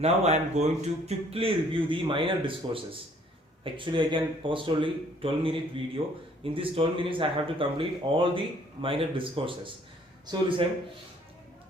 Now I am going to quickly review the minor discourses. Actually, I can post only 12-minute video. In this 12 minutes, I have to complete all the minor discourses. So listen,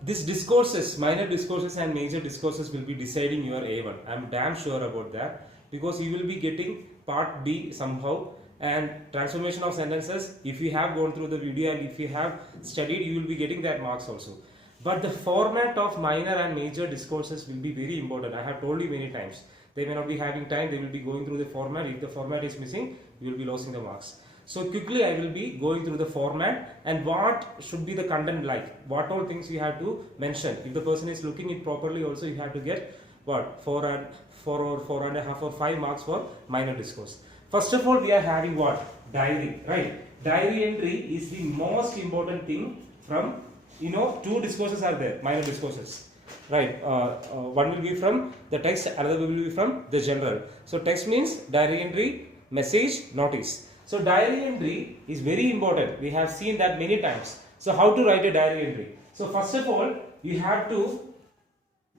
these discourses, minor discourses and major discourses will be deciding your A1. I am damn sure about that because you will be getting part B somehow. And transformation of sentences, if you have gone through the video and if you have studied, you will be getting that marks also. But the format of minor and major discourses will be very important. I have told you many times. They may not be having time, they will be going through the format. If the format is missing, you will be losing the marks. So quickly I will be going through the format and what should be the content like. What all things you have to mention. If the person is looking it properly also, you have to get what? 4 or 4.5 or 5 marks for minor discourse. First of all, we are having what? Diary, right? Diary entry is the most important thing from, two discourses are there, minor discourses, right? One will be from the text, another will be from the general. So text means diary entry, message, notice. So diary entry is very important. We have seen that many times. So how to write a diary entry? So first of all, you have to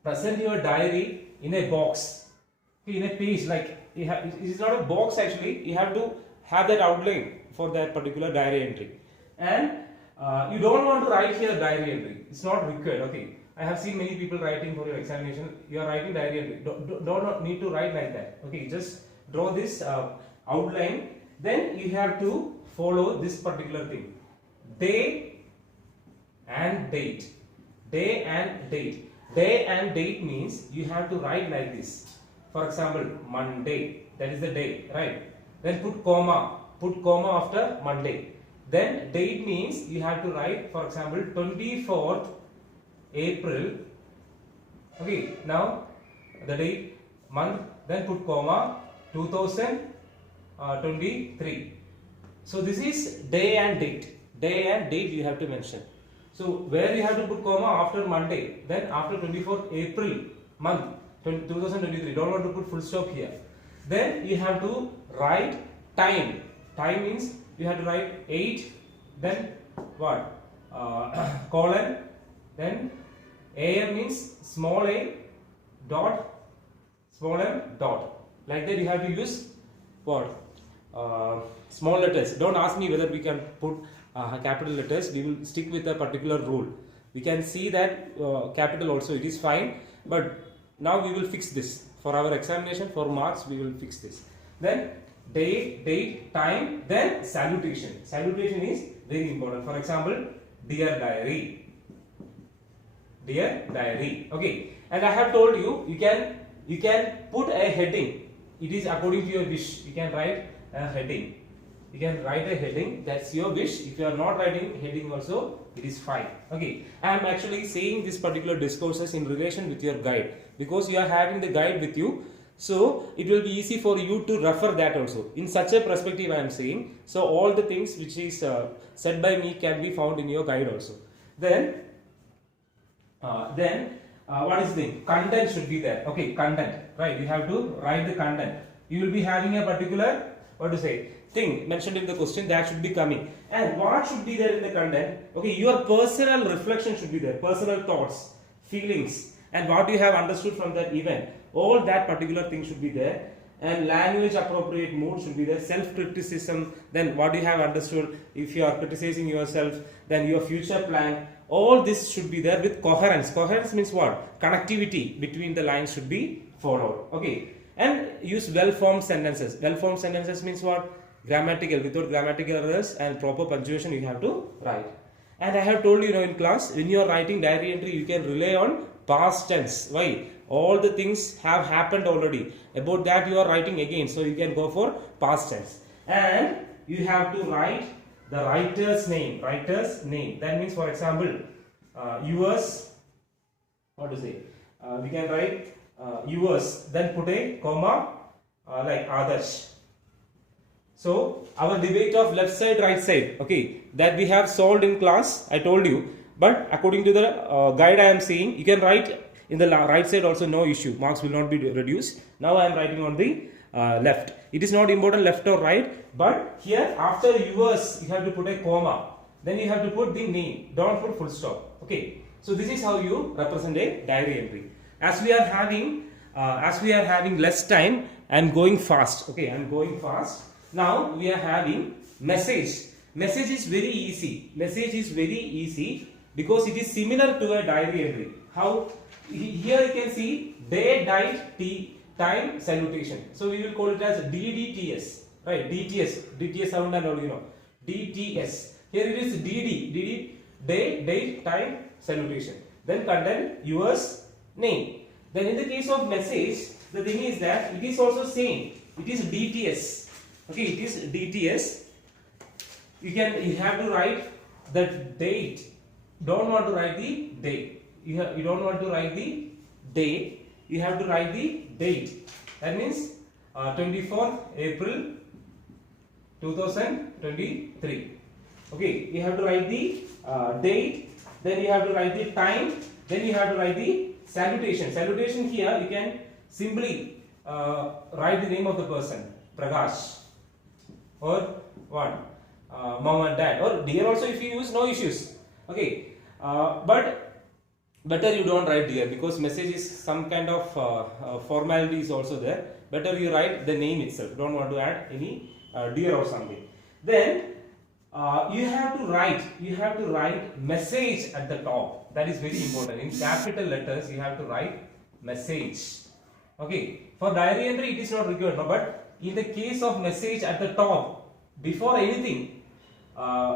present your diary in a box, in a page, like it is not a box actually. You have to have that outline for that particular diary entry, and you don't want to write here diary entry. It's not required. Okay, I have seen many people writing for your examination. You are writing diary entry. Don't need to write like that. Okay, just draw this outline. Then you have to follow this particular thing: day and date. Day and date. Day and date means you have to write like this. For example, Monday, that is the day, right? Then put comma after Monday. Then date means you have to write, for example, 24th April. Okay, now the date, month, then put comma 2023. So this is day and date. Day and date you have to mention. So where you have to put comma after Monday, then after 24th April month 2023. Don't want to put full stop here. Then you have to write time. Time means you have to write 8, then what? Colon, then AM means small a dot, small m dot. Like that you have to use what? Small letters. Don't ask me whether we can put capital letters. We will stick with a particular rule. We can see that capital also, it is fine, but now we will fix this. For our examination, for marks, we will fix this. Then day, date, time, then salutation. Salutation is very important. For example, dear diary. Dear diary. Okay. And I have told you, you can put a heading. It is according to your wish. You can write a heading. You can write a heading. That's your wish. If you are not writing heading also, it is fine. Okay. I am actually saying this particular discourses in relation with your guide because you are having the guide with you. So it will be easy for you to refer that also. In such a perspective I am saying. So all the things which is said by me can be found in your guide also. Then what is the thing? Content should be there. Okay, content. Right. You have to write the content. You will be having a particular, what to say, thing mentioned in the question that should be coming. And what should be there in the content? Okay, your personal reflection should be there. Personal thoughts, feelings, and what you have understood from that event. All that particular thing should be there. And language appropriate mood should be there. Self-criticism, then what you have understood. If you are criticizing yourself, then your future plan. All this should be there with coherence. Coherence means what? Connectivity between the lines should be followed. Okay. And use well-formed sentences. Well-formed sentences means what? Grammatical, without grammatical errors and proper punctuation you have to write. And I have told you, in class, when you are writing diary entry, you can rely on past tense. Why? All the things have happened already. About that you are writing again. So you can go for past tense. And you have to write the writer's name. Writer's name. That means, for example, yours, what to say? We can write yours, then put a comma like Adarsh. So our debate of left side, right side, okay, that we have solved in class, I told you. But according to the guide I am saying, you can write in the right side also, no issue. Marks will not be reduced. Now I am writing on the left. It is not important left or right, but here after yours, you have to put a comma. Then you have to put the name. Don't put full stop. Okay. So this is how you represent a diary entry. As we are having as we are having less time, I am going fast. Okay, I am going fast. Now we are having message. Message is very easy. Message is very easy because it is similar to a diary entry. How? Here you can see day, date, time, salutation. So we will call it as DDTS, right? DTS sound and all, you know. DTS. Here it is DD, day, date, time, salutation. Then content, yours, name. Then in the case of message, the thing is that it is also same. It is DTS. Okay, it is DTS. You have to write the date. Don't want to write the date. You don't want to write the date. You have to write the date. That means 24th April 2023. Okay, you have to write the date. Then you have to write the time. Then you have to write the salutation. Salutation here you can simply write the name of the person, Prakash, or what, mom and dad, or dear also if you use, no issues. Okay, but better you don't write dear because message is some kind of formality is also there. Better you write the name itself. Don't want to add any dear or something. Then you have to write message at the top. That is very important. In capital letters you have to write message. Okay, for diary entry it is not required, no, but in the case of message at the top, before anything,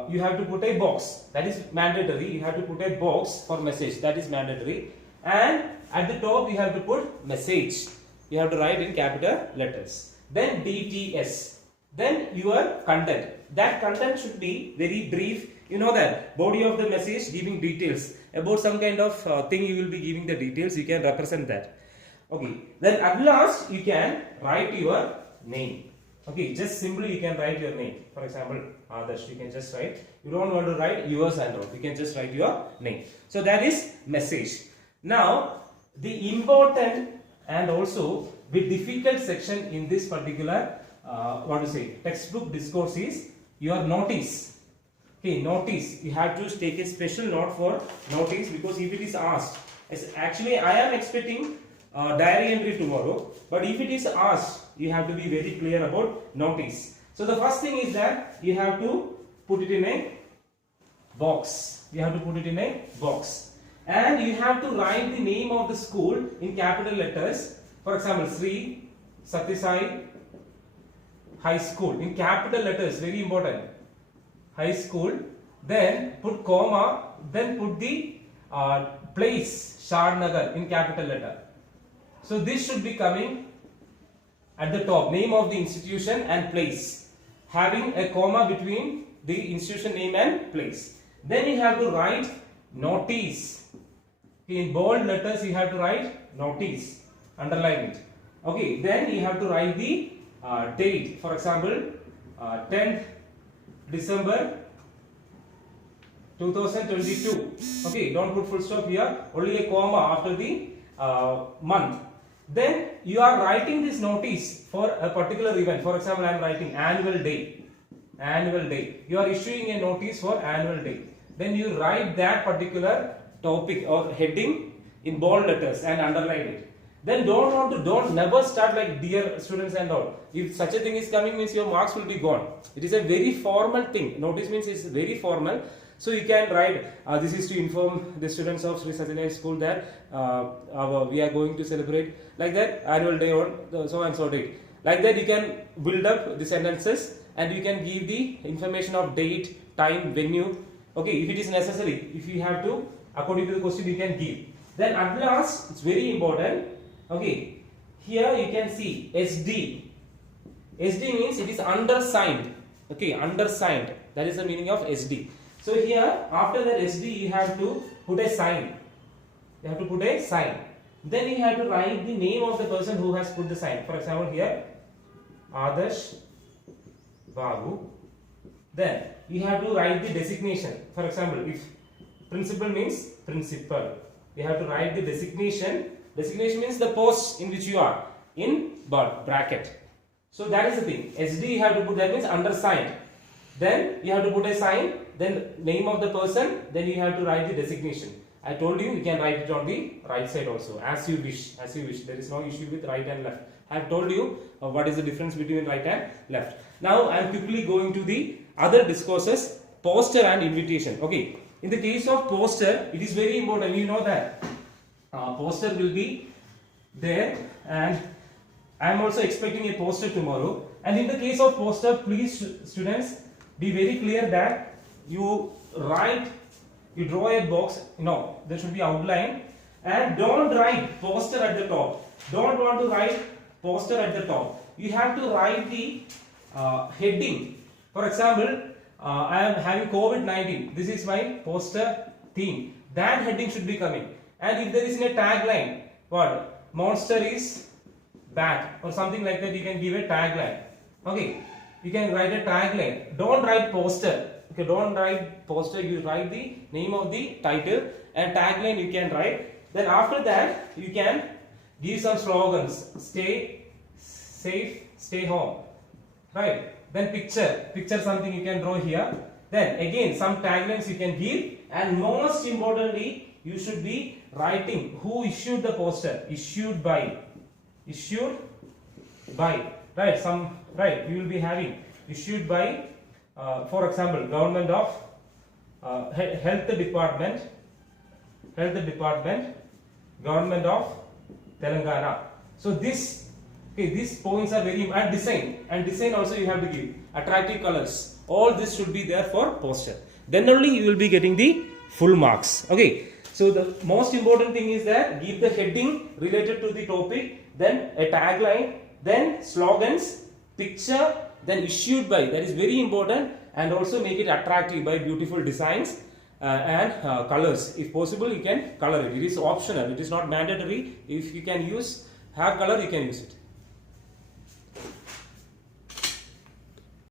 you have to put a box. That is mandatory. You have to put a box for message. That is mandatory. And at the top you have to put message. You have to write in capital letters. Then DTS. Then your content. That content should be very brief. You know that body of the message giving details about some kind of thing you will be giving the details. You can represent that. Okay. Then at last you can write your name. Okay. Just simply you can write your name. For example, Adarsh. You can just write. You don't want to write yours and all. You can just write your name. So that is message. Now the important and also the difficult section in this particular textbook discourse is your notice. Okay, notice. You have to take a special note for notice because if it is asked, actually I am expecting diary entry tomorrow, but if it is asked, you have to be very clear about notice. So the first thing is that you have to put it in a box. You have to put it in a box, and you have to write the name of the school in capital letters. For example, Sri Satyasai High School in capital letters, very important. High School. Then put comma. Then put the place Shadnagar in capital letter. So this should be coming at the top. Name of the institution and place, having a comma between the institution name and place. Then you have to write notice. In bold letters you have to write notice. Underline it. Okay. Then you have to write the date. For example, 10th December 2022. Okay, don't put full stop here, only a comma after the month. Then you are writing this notice for a particular event. For example, I am writing annual day. Annual day. You are issuing a notice for annual day. Then you write that particular topic or heading in bold letters and underline it. Then don't never start like dear students and all. If such a thing is coming, means your marks will be gone. It is a very formal thing. Notice means it's very formal. So you can write, this is to inform the students of Sri Satyasai School that we are going to celebrate like that annual day on so and so date. Like that you can build up the sentences and you can give the information of date, time, venue. Okay, if it is necessary, if you have to, according to the question you can give. Then at last, it's very important. Okay, here you can see SD. SD means it is undersigned. Okay, undersigned. That is the meaning of SD. So here, after that SD, you have to put a sign. You have to put a sign. Then you have to write the name of the person who has put the sign. For example, here, Adarsh Babu. Then you have to write the designation. For example, if principal means principal, you have to write the designation. Designation means the post in which you are in bracket. So that is the thing. SD you have to put, that means undersigned. Then you have to put a sign, then name of the person, then you have to write the designation. I told you can write it on the right side also, as you wish, there is no issue with right and left. I have told you what is the difference between right and left. Now I am quickly going to the other discourses, poster and invitation. Okay, in the case of poster, it is very important, you know that poster will be there, and I am also expecting a poster tomorrow. And in the case of poster, please students be very clear that you draw a box, there should be outline, and don't write poster at the top. Don't want to write poster at the top. You have to write the heading. For example, I am having COVID-19. This is my poster theme. That heading should be coming. And if there is a tagline, what? Monster is back or something like that, you can give a tagline. Okay, you can write a tagline. Don't write poster. Okay, don't write poster. You write the name of the title, and tagline you can write. Then after that, you can give some slogans. Stay safe, stay home. Right. Then picture something you can draw here. Then again some taglines you can give, and most importantly, you should be writing who issued the poster. Issued by. Right. You will be having issued by. For example, government of health department, government of Telangana. So these points are very important. And design also you have to give attractive colors. All this should be there for poster. Then only you will be getting the full marks. Okay. So the most important thing is that give the heading related to the topic, then a tagline, then slogans, picture, then issued by, that is very important, and also make it attractive by beautiful designs and colors. If possible, you can color it. It is optional, it is not mandatory. If you can have color, you can use it.